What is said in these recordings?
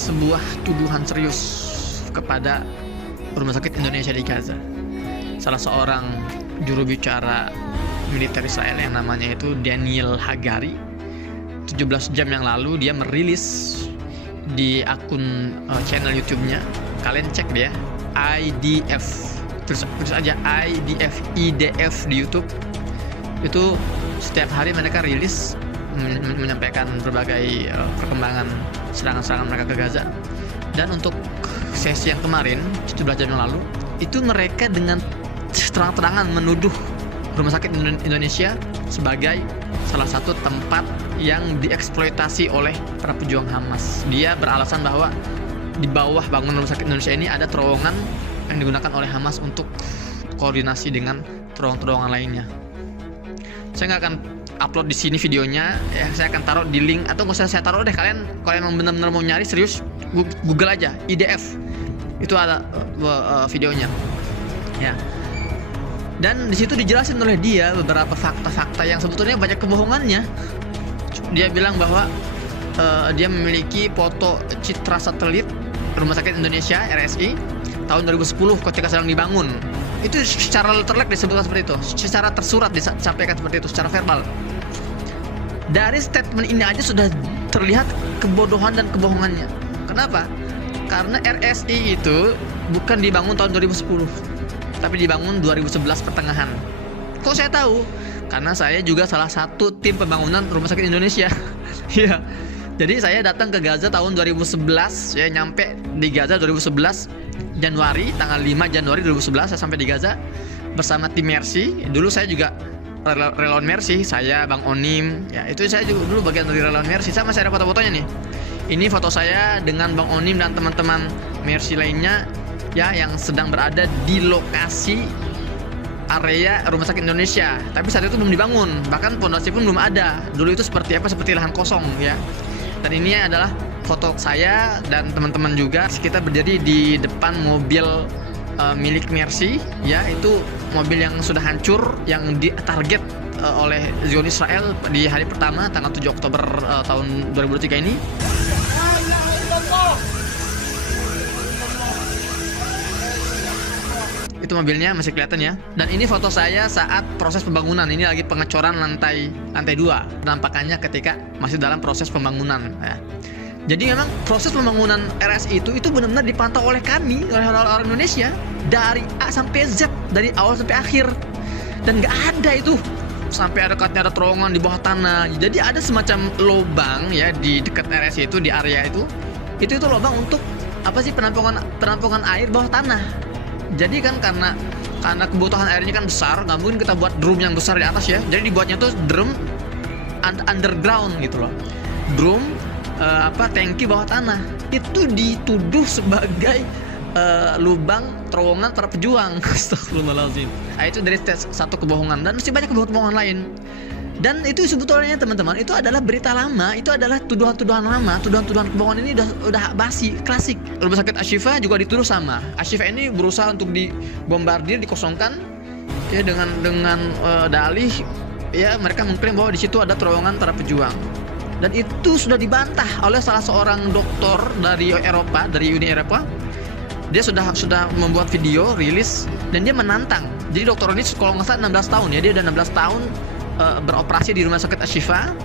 sebuah tuduhan serius kepada Rumah Sakit Indonesia di Gaza. Salah seorang juru bicara militer Israel yang namanya itu Daniel Hagari, 17 jam yang lalu dia merilis di akun channel YouTube-nya. Kalian cek dia, IDF, terus aja IDF di YouTube. Itu setiap hari mereka rilis menyampaikan berbagai perkembangan serangan-serangan mereka ke Gaza. Dan untuk sesi yang kemarin 17 jam yang lalu itu mereka dengan terang-terangan menuduh Rumah Sakit Indonesia sebagai salah satu tempat yang dieksploitasi oleh para pejuang Hamas. Dia beralasan bahwa di bawah bangunan Rumah Sakit Indonesia ini ada terowongan yang digunakan oleh Hamas untuk koordinasi dengan terowongan lainnya. Saya nggak akan upload di sini videonya, ya saya akan taruh di link, atau nggak usah saya taruh deh, kalian kalau emang benar-benar mau nyari serius Google aja IDF, itu ada videonya, ya. Dan di situ dijelasin oleh dia beberapa fakta-fakta yang sebetulnya banyak kebohongannya. Dia bilang bahwa dia memiliki foto citra satelit Rumah Sakit Indonesia (RSI) tahun 2010 ketika sedang dibangun. Itu secara letterlek disebutkan seperti itu, secara tersurat disampaikan seperti itu, secara verbal. Dari statement ini aja sudah terlihat kebodohan dan kebohongannya. Kenapa? Karena RSI itu bukan dibangun tahun 2010, tapi dibangun 2011 pertengahan. Kok saya tahu? Karena saya juga salah satu tim pembangunan Rumah Sakit Indonesia. Iya. Jadi saya datang ke Gaza tahun 2011, saya nyampe di Gaza 2011 Januari, tanggal 5 Januari 2011 saya sampai di Gaza bersama tim Mercy. Dulu saya juga relawan Mercy, saya Bang Onim, ya itu saya juga dulu bagian dari relawan Mercy. Sama saya ada foto-fotonya nih. Ini foto saya dengan Bang Onim dan teman-teman Mercy lainnya, ya, yang sedang berada di lokasi area Rumah Sakit Indonesia. Tapi saat itu belum dibangun, bahkan fondasi pun belum ada. Dulu itu seperti apa? Seperti lahan kosong, ya. Dan ini adalah foto saya dan teman-teman juga. Kita berdiri di depan mobil milik Mercy, ya, itu mobil yang sudah hancur, yang ditarget oleh Zionis Israel di hari pertama tanggal 7 Oktober tahun 2023 ini. Itu mobilnya masih kelihatan, ya. Dan ini foto saya saat proses pembangunan. Ini lagi pengecoran lantai 2. Nampakannya ketika masih dalam proses pembangunan, ya. Jadi memang proses pembangunan RSI itu benar-benar dipantau oleh kami, oleh orang Indonesia, dari A sampai Z, dari awal sampai akhir. Dan nggak ada itu sampai ada katanya ada terowongan di bawah tanah. Jadi ada semacam lubang, ya, di dekat RSI itu, di area itu lubang untuk apa sih, penampungan air bawah tanah. Jadi kan karena kebutuhan airnya kan besar, nggak mungkin kita buat drum yang besar di atas, ya. Jadi dibuatnya tuh drum underground gitu loh, drum tangki bawah tanah. Itu dituduh sebagai lubang terowongan para pejuang. Astagfirullahaladzim. Nah, itu dari satu kebohongan, dan masih banyak kebohongan lain. Dan itu sebetulnya, teman-teman, itu adalah berita lama, itu adalah tuduhan-tuduhan lama, tuduhan-tuduhan kebohongan ini udah basi, klasik. Rumah Sakit Ashifa juga dituduh sama. Ashifa ini berusaha untuk dibombardir, dikosongkan, ya, dengan dalih, ya, mereka mengklaim bahwa di situ ada terowongan para pejuang. Dan itu sudah dibantah oleh salah seorang dokter dari Eropa, dari Uni Eropa. Dia sudah membuat video, rilis, dan dia menantang. Jadi dokter ini kalau nggak salah 16 tahun, ya, dia udah 16 tahun beroperasi di Rumah Sakit Ashifa.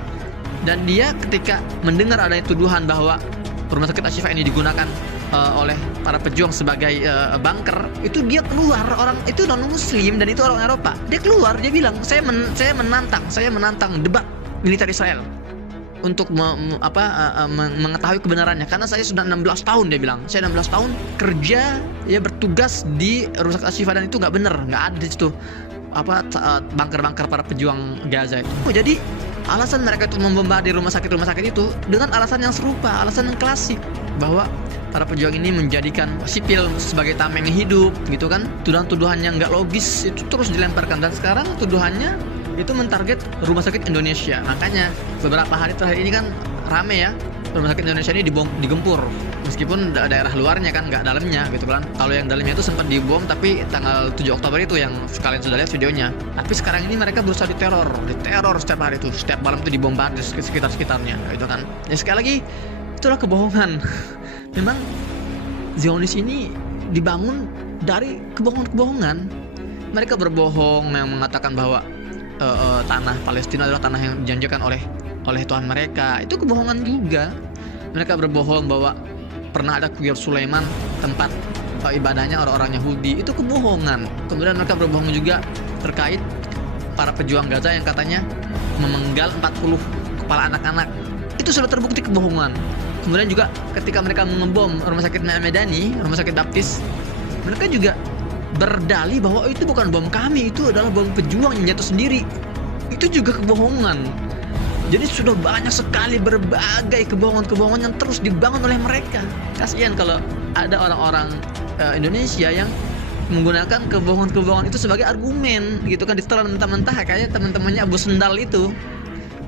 Dan dia ketika mendengar adanya tuduhan bahwa Rumah Sakit Ashifa ini digunakan oleh para pejuang sebagai bunker, itu dia keluar. Orang itu non muslim dan itu orang Eropa. Dia keluar, dia bilang, saya menantang debat militer Israel untuk mengetahui kebenarannya, karena saya sudah 16 tahun, dia bilang. Saya 16 tahun kerja, ya, bertugas di Rumah Sakit Ashifa, dan itu nggak benar, nggak ada di situ bunker-bunker para pejuang Gaza itu. Jadi alasan mereka itu membombardir rumah sakit itu dengan alasan yang serupa, alasan yang klasik, bahwa para pejuang ini menjadikan sipil sebagai tameng hidup, gitu kan. Tuduhan-tuduhan yang nggak logis itu terus dilemparkan, dan sekarang tuduhannya itu mentarget Rumah Sakit Indonesia. Makanya beberapa hari terakhir ini kan rame, ya, Rumah Sakit Indonesia ini digempur, meskipun daerah luarnya kan, nggak dalamnya, gitu kan. Kalau yang dalamnya itu sempat dibom, tapi tanggal 7 Oktober itu yang kalian sudah lihat videonya. Tapi sekarang ini mereka berusaha diteror setiap hari itu, setiap malam itu dibombardir sekitar-sekitarnya, gitu kan. Ya, sekali lagi, itulah kebohongan. memang Zionis ini dibangun dari kebohongan-kebohongan. Mereka berbohong yang mengatakan bahwa tanah Palestina adalah tanah yang dijanjikan oleh Tuhan mereka. Itu kebohongan juga. Mereka berbohong bahwa pernah ada kuil Sulaiman, tempat ibadahnya orang-orang Yahudi. Itu kebohongan. Kemudian mereka berbohong juga terkait para pejuang Gaza yang katanya memenggal 40 kepala anak-anak. Itu sudah terbukti kebohongan. Kemudian juga ketika mereka mengebom rumah sakit Medani, rumah sakit baptis, mereka juga berdalih bahwa itu bukan bom kami, itu adalah bom pejuang yang jatuh sendiri. Itu juga kebohongan. Jadi sudah banyak sekali berbagai kebohongan-kebohongan yang terus dibangun oleh mereka. Kasihan kalau ada orang-orang Indonesia yang menggunakan kebohongan-kebohongan itu sebagai argumen gitu kan, ditelan mentah-mentah kayak teman-temannya Abu Sendal itu.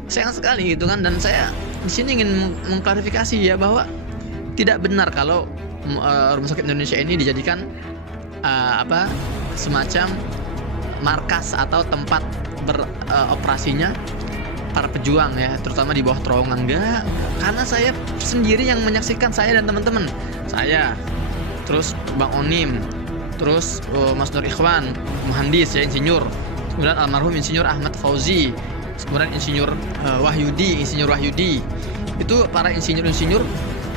Sayang sekali gitu kan. Dan saya di sini ingin mengklarifikasi ya bahwa tidak benar kalau rumah sakit Indonesia ini dijadikan semacam markas atau tempat beroperasinya para pejuang ya, terutama di bawah terowongan. Enggak, karena saya sendiri yang menyaksikan, saya dan teman-teman saya, terus Bang Onim, terus Mas Nur Ikhwan, muhandis ya, insinyur, kemudian almarhum Insinyur Ahmad Fauzi, kemudian Insinyur Wahyudi, itu para insinyur-insinyur.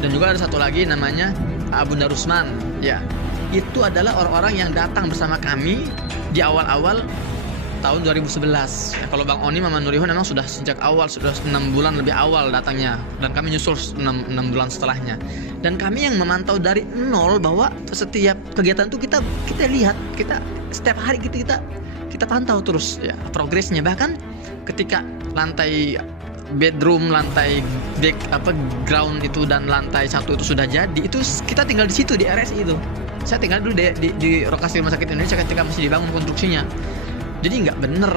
Dan juga ada satu lagi namanya Abu Darusman ya, itu adalah orang-orang yang datang bersama kami di awal-awal tahun 2011 ya. Kalau Bang Oni sama Nurihun memang sudah sejak awal, sudah 6 bulan lebih awal datangnya, dan kami nyusul 6 bulan setelahnya. Dan kami yang memantau dari nol bahwa setiap kegiatan itu kita lihat, kita setiap hari kita pantau terus ya progresnya. Bahkan ketika lantai bedroom, lantai ground itu dan lantai 1 itu sudah jadi, itu kita tinggal di situ di RSI itu. Saya tinggal dulu di lokasi Rumah Sakit Indonesia ketika masih dibangun konstruksinya. Jadi nggak bener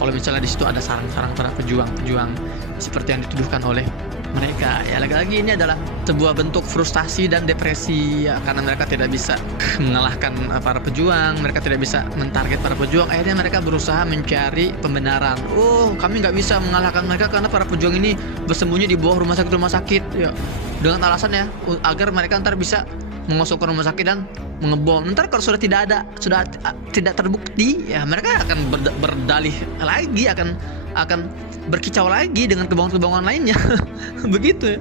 kalau misalnya di situ ada sarang-sarang para pejuang seperti yang dituduhkan oleh mereka. Ya lagi-lagi ini adalah sebuah bentuk frustasi dan depresi ya, karena mereka tidak bisa mengalahkan para pejuang, mereka tidak bisa mentarget para pejuang. Akhirnya mereka berusaha mencari pembenaran. Oh, kami nggak bisa mengalahkan mereka karena para pejuang ini bersembunyi di bawah rumah sakit ya, dengan alasan ya agar mereka ntar bisa mengosongkan rumah sakit dan mengebom. Ntar kalau sudah tidak terbukti ya, mereka akan berdalih lagi, akan berkicau lagi dengan kebohongan-kebohongan lainnya. Begitu ya.